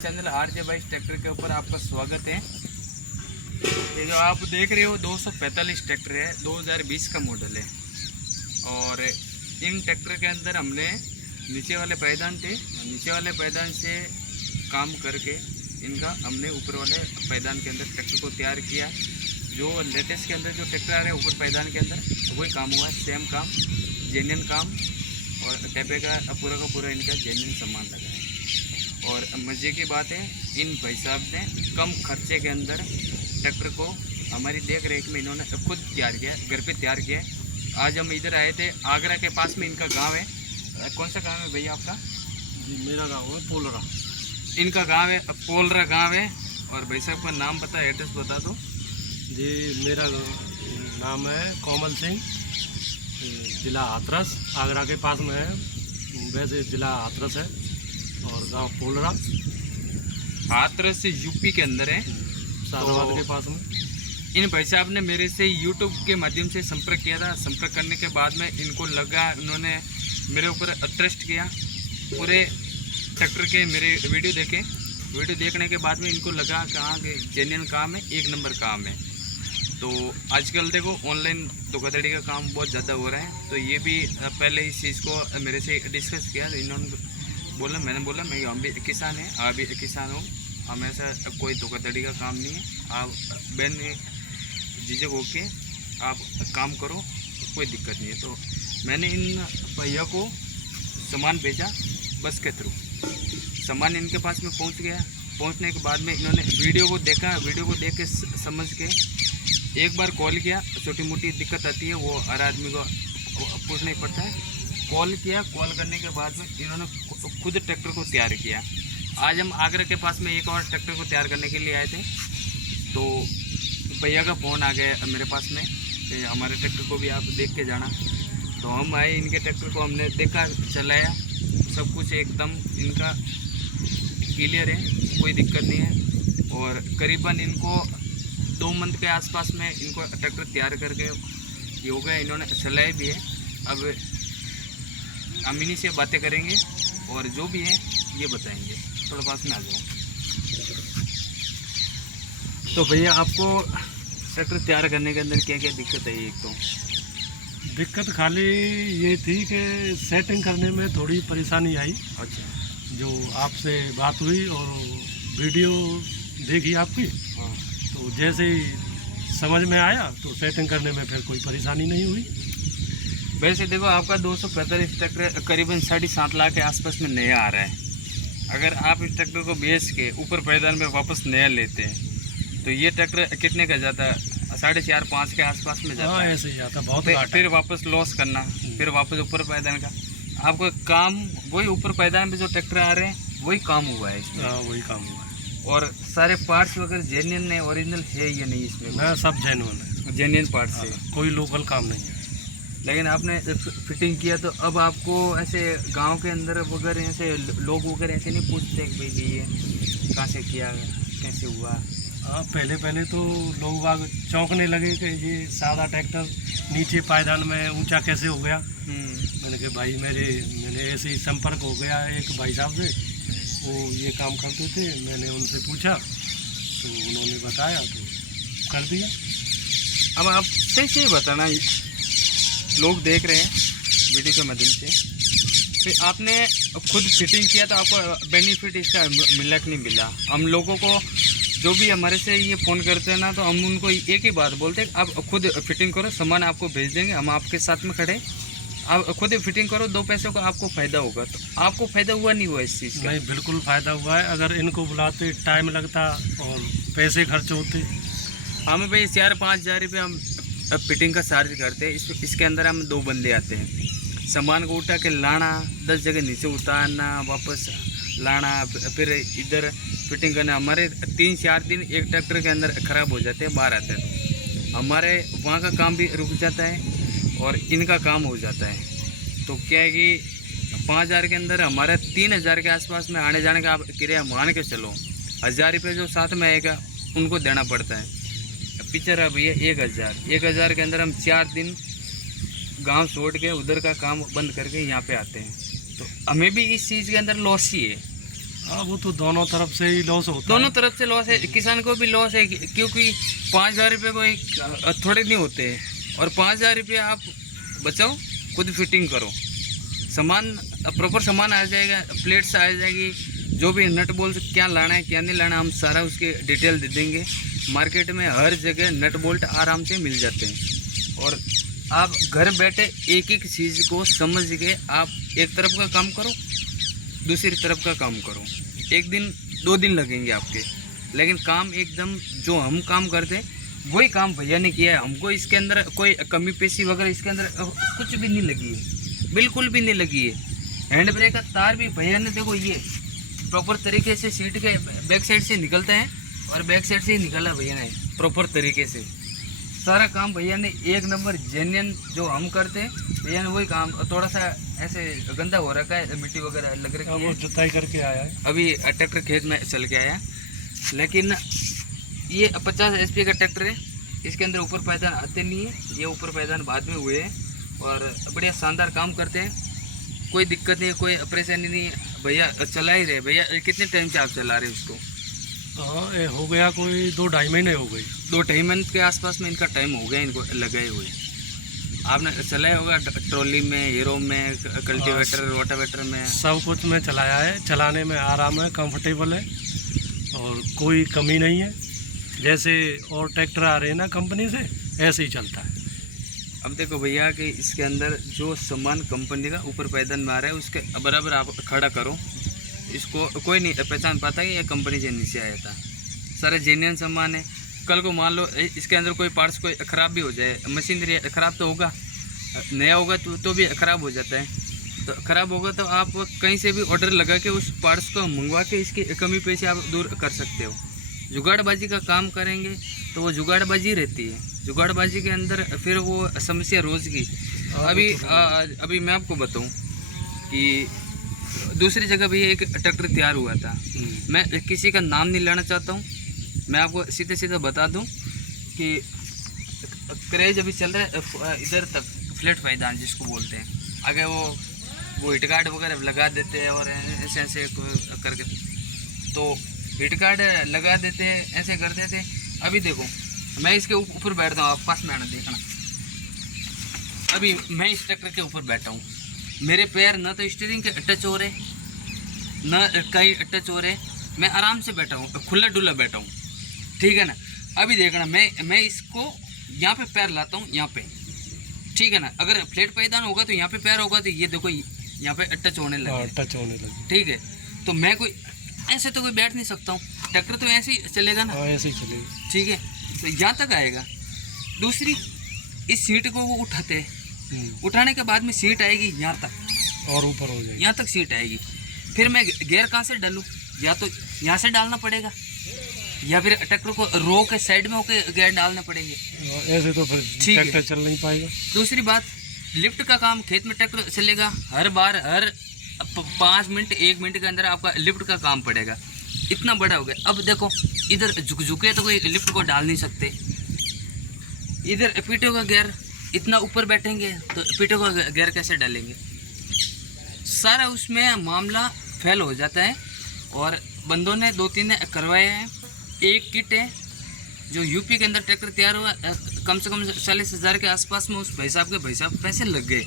Channel RJ bike tractor के ऊपर आपका स्वागत है। ये जो आप देख रहे हो 245 ट्रैक्टर है, 2020 का मॉडल है। और इन ट्रैक्टर के अंदर हमने नीचे वाले पायदान थे, नीचे वाले पायदान से काम करके इनका हमने ऊपर वाले पायदान के अंदर ट्रैक्टर को तैयार किया। जो लेटेस्ट के अंदर जो ट्रैक्टर आ रहे हैं ऊपर पायदान के अंदर वही काम हुआ, सेम काम, जेन्युइन काम और टेपे का पूरा इनका जेन्युइन सामान लगा है। और मज़े की बात है, इन भाई साहब ने कम खर्चे के अंदर ट्रैक्टर को हमारी देख रेख में इन्होंने खुद तैयार किया, घर पे तैयार किया। आज हम इधर आए थे, आगरा के पास में इनका गांव है। कौन सा गांव है भैया आपका? मेरा गांव है पोलरा। इनका गांव है पोलरा गांव है। और भाई साहब का नाम पता, एड्रेस बता दो जी। मेरा नाम है कोमल सिंह, ज़िला हाथरस, आगरा के पास में है। वैसे ज़िला हाथरस है और गांव पोलरा हाथरस से यूपी के अंदर है, शाहबाद के पास में। इन भाई साहब ने मेरे से यूट्यूब के माध्यम से संपर्क किया था। संपर्क करने के बाद में इनको लगा, इन्होंने मेरे ऊपर ट्रस्ट किया। पूरे ट्रैक्टर के मेरे वीडियो देखे, वीडियो देखने के बाद में इनको लगा कहाँ कि जेन्युइन काम है, एक नंबर काम है। तो आजकल देखो ऑनलाइन धोखाधड़ी का काम बहुत ज़्यादा हो रहा है। तो ये भी पहले इस चीज़ को मेरे से डिस्कस किया। इन्होंने बोला, मैंने बोला मैं हम भी किसान हैं, आप भी किसान हो, हम ऐसा कोई धोखाधड़ी का काम नहीं है। आप बहन झिझक होके आप काम करो, कोई दिक्कत नहीं है। तो मैंने इन भैया को सामान भेजा बस के थ्रू। सामान इनके पास में पहुंच गया। पहुंचने के बाद में इन्होंने वीडियो को देखा, वीडियो को देख के समझ के एक बार कॉल किया। छोटी मोटी दिक्कत आती है वो हर आदमी को पूछना ही पड़ता है। कॉल किया, कॉल करने के बाद में इन्होंने खुद ट्रैक्टर को तैयार किया। आज हम आगरा के पास में एक और ट्रैक्टर को तैयार करने के लिए आए थे। तो भैया का फ़ोन आ गया मेरे पास में, हमारे ट्रैक्टर को भी आप देख के जाना। तो हम आए, इनके ट्रैक्टर को हमने देखा, चलाया, सब कुछ एकदम इनका क्लियर है, कोई दिक्कत नहीं है। और करीबन इनको 2 मंथ के आसपास में इनको ट्रैक्टर तैयार करके ये हो गया। इन्होंने चलाया भी है। अब हम इन्हीं से बातें करेंगे और जो भी है ये बताएंगे। थोड़ा पास में आ जाओ। तो भैया आपको ट्रैक्टर तैयार करने के अंदर क्या क्या दिक्कत है? एक तो दिक्कत खाली ये थी कि सेटिंग करने में थोड़ी परेशानी आई। अच्छा। जो आपसे बात हुई और वीडियो देखी आपकी, हाँ। तो जैसे ही समझ में आया तो सेटिंग करने में फिर कोई परेशानी नहीं हुई। वैसे देखो आपका 245 ट्रैक्टर करीबन 7.5 लाख के आसपास में नया आ रहा है। अगर आप इस ट्रैक्टर को बेच के ऊपर पैदान में वापस नया लेते हैं तो ये ट्रैक्टर कितने का जाता है? 4.5-5 के आसपास में जाता है। ऐसे ही जाता बहुत। फिर वापस लॉस करना, फिर वापस ऊपर पैदान का आपका काम, वही ऊपर पैदान में जो ट्रैक्टर आ रहे हैं वही काम हुआ है इसमें। वही काम हुआ है। और सारे पार्ट्स वगैरह जेन्युइन है, ओरिजिनल है या नहीं इसमें? ना, सब जेन्युइन है, जेन्युइन पार्ट्स है, कोई लोकल काम नहीं है। लेकिन आपने फिटिंग किया तो अब आपको ऐसे गांव के अंदर वगैरह ऐसे लोग वगैरह ऐसे नहीं पूछते कि भाई ये कहाँ से किया, कैसे हुआ? हाँ, पहले तो लोग बाग चौंकने लगे कि ये सादा ट्रैक्टर नीचे पायदान में ऊंचा कैसे हो गया। मैंने कहा भाई मैंने ऐसे ही संपर्क हो गया एक भाई साहब से, वो ये काम करते थे। मैंने उनसे पूछा तो उन्होंने बताया तो कर दिया। अब आप सही बताना, लोग देख रहे हैं वीडियो के माध्यम से, फिर आपने खुद फिटिंग किया तो आपको बेनिफिट इसका मिला कि नहीं मिला? हम लोगों को जो भी हमारे से ये फ़ोन करते हैं ना, तो हम उनको एक ही बात बोलते हैं, आप खुद फिटिंग करो, सामान आपको भेज देंगे, हम आपके साथ में खड़े, आप खुद फिटिंग करो, 2 पैसों का आपको फ़ायदा होगा। तो आपको फ़ायदा हुआ नहीं हुआ इस चीज़ का? नहीं, बिल्कुल फ़ायदा हुआ है। अगर इनको बुलाते टाइम लगता और पैसे खर्च होते। हमें भाई 4-5 हज़ार रुपये हम फिटिंग का चार्ज करते हैं। इसके अंदर हम 2 बंदे आते हैं, सामान को उठा के लाना, 10 जगह नीचे उतारना, वापस लाना, फिर इधर फिटिंग करना। हमारे 3-4 दिन एक ट्रैक्टर के अंदर ख़राब हो जाते हैं, बाहर आते हैं। तो हमारे वहाँ का काम भी रुक जाता है और इनका काम हो जाता है। तो क्या है कि 5,000 के अंदर हमारा 3,000 के आसपास में आने जाने का आप किराया मान के चलो। 1,000 रुपये जो साथ में आएगा उनको देना पड़ता है। पीछे रहा भैया 1,000 के अंदर हम 4 दिन गांव छोड़ के उधर का काम बंद करके यहाँ पे आते हैं। तो हमें भी इस चीज़ के अंदर लॉस ही है। हाँ, वो तो दोनों तरफ से ही लॉस होता दोनों है। तरफ से लॉस है, किसान को भी लॉस है, क्योंकि 5,000 रुपये कोई थोड़े नहीं होते हैं। और 5,000 रुपये आप बचाओ, खुद फिटिंग करो, सामान प्रॉपर सामान आ जाएगा, प्लेट्स आ जाएगी, जो भी नट बोल्ट क्या लाना है क्या नहीं लाना, हम सारा उसके डिटेल दे देंगे। मार्केट में हर जगह नट बोल्ट आराम से मिल जाते हैं, और आप घर बैठे एक एक चीज़ को समझ के आप एक तरफ का काम करो, दूसरी तरफ का काम करो। 1 दिन 2 दिन लगेंगे आपके, लेकिन काम एकदम जो हम काम करते हैं वही काम भैया ने किया है। हमको इसके अंदर कोई कमी पेशी वगैरह इसके अंदर कुछ भी नहीं लगी है, बिल्कुल भी नहीं लगी है। हैंड ब्रेक का तार भी भैया ने देखो ये प्रॉपर तरीके से सीट के बैक साइड से निकलता है, और बैक साइड से ही निकाला भैया ने प्रॉपर तरीके से। सारा काम भैया ने एक नंबर जेन्युइन जो हम करते हैं, भैया ने वही काम। थोड़ा सा ऐसे गंदा हो रखा है, मिट्टी वगैरह लग रही है, वो जुताई करके आया है। अभी ट्रैक्टर खेत में चल के आया। लेकिन ये 50 HP का ट्रैक्टर है, इसके अंदर ऊपर पायदान आते नहीं है, ये ऊपर पायदान बाद में हुए हैं, और बढ़िया शानदार काम करते हैं, कोई दिक्कत नहीं, कोई परेशानी नहीं। भैया चला ही रहे। भैया कितने टाइम से आप चला रहे हैं उसको? हाँ, ये हो गया कोई 2-2.5 महीने हो गई। 2-2.5 महीने के आसपास में इनका टाइम हो गया इनको लगाए हुए। आपने चलाया होगा ट्रॉली में, हीरो में, कल्टीवेटर, रोटावेटर में, सब कुछ में चलाया है। चलाने में आराम है, कंफर्टेबल है, और कोई कमी नहीं है। जैसे और ट्रैक्टर आ रहे हैं ना कंपनी से, ऐसे ही चलता है। अब देखो भैया कि इसके अंदर जो सामान कंपनी का ऊपर पैदल में आ रहा है उसके बराबर आप खड़ा करो, इसको कोई नहीं पहचान पाता कि ये कंपनी से नीचे आया था। सारे जेन्युइन सामान है। कल को मान लो इसके अंदर कोई पार्ट्स कोई ख़राब भी हो जाए, मशीनरी ख़राब तो होगा, नया होगा तो भी ख़राब हो जाता है। तो ख़राब होगा तो आप कहीं से भी ऑर्डर लगा के उस पार्ट्स को मंगवा के इसकी कमी पेशी आप दूर कर सकते हो। जुगाड़बाजी का काम करेंगे तो वो जुगाड़बाजी रहती है, जुगाड़बाजी के अंदर फिर वो समस्या रोज़ की। अभी मैं आपको बताऊं कि दूसरी जगह भी एक ट्रैक्टर तैयार हुआ था। मैं किसी का नाम नहीं लेना चाहता हूं, मैं आपको सीधे सीधे बता दूं कि क्रेज अभी चल रहा है इधर तक, फ्लैट पायदान जिसको बोलते हैं। आगे वो हिट गार्ड वगैरह लगा देते हैं, और ऐसे ऐसे करके तो हिट गार्ड लगा देते हैं, ऐसे कर देते हैं। अभी देखो मैं इसके ऊपर बैठता हूँ, आप पास में आना देखना। अभी मैं इस ट्रैक्टर के ऊपर बैठा हूँ, मेरे पैर न तो स्टीयरिंग के टच हो रहे न कहीं टच हो रहे, मैं आराम से बैठा हूँ, खुला डुला बैठा हूँ, ठीक है ना। अभी देखना मैं इसको यहाँ पे पैर लाता हूँ, यहाँ पे, ठीक है ना। अगर फ्लैट पायदान होगा तो यहाँ पे पैर होगा, तो ये देखो यहाँ पे टच होने लगे, ठीक है। तो मैं कोई ऐसे तो कोई बैठ नहीं सकता हूँ, ट्रैक्टर तो ऐसे ही चलेगा ना, ऐसे ही चलेगा, ठीक है। तो यहाँ तक आएगा। दूसरी, इस सीट को वो उठाते हैं, उठाने के बाद में सीट आएगी यहाँ तक और ऊपर हो जाएगी, यहाँ तक सीट आएगी। फिर मैं गियर कहाँ से डालूँ? या तो यहाँ से डालना पड़ेगा, या फिर ट्रैक्टर को रो के साइड में होके गियर डालने पड़ेंगे, ऐसे तो फिर ट्रैक्टर चल नहीं पाएगा। दूसरी बात, लिफ्ट का काम खेत में ट्रैक्टर चलेगा, हर बार हर 5 मिनट 1 मिनट के अंदर आपका लिफ्ट का काम पड़ेगा, इतना बड़ा हो गया। अब देखो इधर झुके तो कोई लिफ्ट को डाल नहीं सकते, इधर पीटो का गियर, इतना ऊपर बैठेंगे तो पीटो का गियर कैसे डालेंगे? सारा उसमें मामला फेल हो जाता है। और बंदों ने 2-3 ने करवाए हैं। एक किट है जो यूपी के अंदर ट्रैक्टर तैयार हुआ, कम से कम 40,000 के आसपास में उस भाई साहब पैसे लग गए।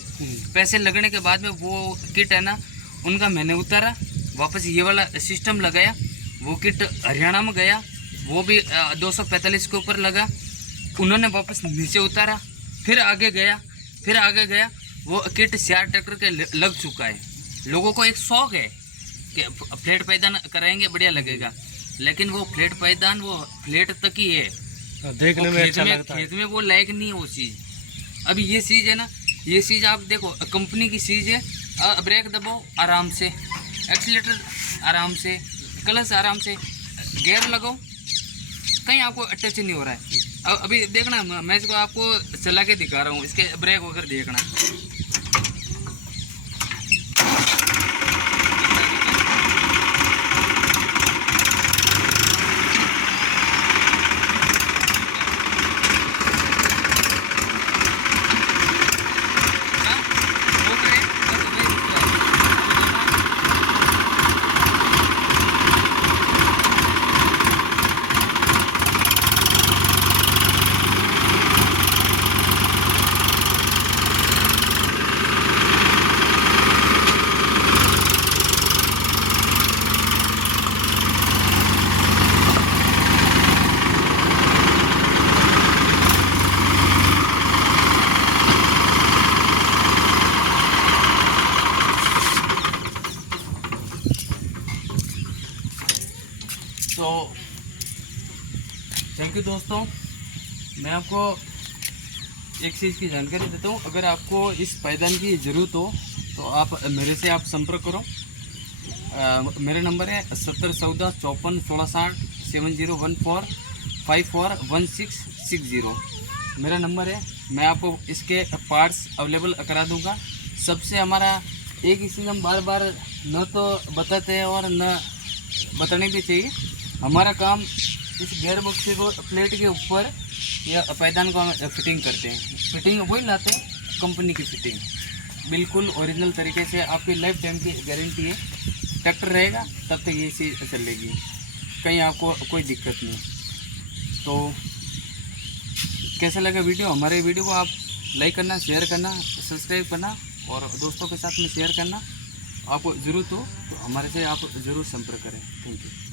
पैसे लगने के बाद में वो किट है ना, उनका मैंने उतारा, वापस ये वाला सिस्टम लगाया। वो किट हरियाणा में गया, वो भी 245 के ऊपर लगा, उन्होंने वापस नीचे उतारा, फिर आगे गया, वो किट 4 ट्रैक्टर के लग चुका है। लोगों को एक शौक है कि फ्लैट पायदान कराएंगे बढ़िया लगेगा, लेकिन वो फ्लैट पायदान वो फ्लैट तक ही है, देखने में अच्छा लगता है, खेत में वो लायक नहीं है वो चीज़। अभी ये चीज़ है ना, ये चीज़ आप देखो कंपनी की चीज़ है। ब्रेक दबाओ आराम से, एक्सीलेटर आराम से, क्लच आराम से, गियर लगाओ, कहीं आपको टच नहीं हो रहा है। अभी देखना, मैं इसको आपको चला के दिखा रहा हूँ, इसके ब्रेक वगैरह देखना। तो थैंक यू दोस्तों। मैं आपको एक चीज़ की जानकारी देता हूँ, अगर आपको इस पायदान की ज़रूरत हो तो आप मेरे से आप संपर्क करो। मेरा नंबर है 7014541660 7014541660 मेरा नंबर है। मैं आपको इसके पार्ट्स अवेलेबल करा दूंगा। सबसे हमारा एक ही चीज़ हम बार बार न तो बताते हैं और न बताने भी चाहिए, हमारा काम इस गेयर बॉक्स को प्लेट के ऊपर या पायदान को हम फिटिंग करते हैं। फिटिंग वही लाते हैं, कंपनी की फिटिंग बिल्कुल ओरिजिनल तरीके से। आपकी लाइफ टाइम की गारंटी है, ट्रैक्टर रहेगा तब तक ये चीज़ चलेगी, कहीं आपको कोई दिक्कत नहीं। तो कैसा लगा वीडियो? हमारे वीडियो को आप लाइक करना, शेयर करना, सब्सक्राइब करना और दोस्तों के साथ में शेयर करना। आपको ज़रूरत हो तो हमारे से आप ज़रूर संपर्क करें। Thank you.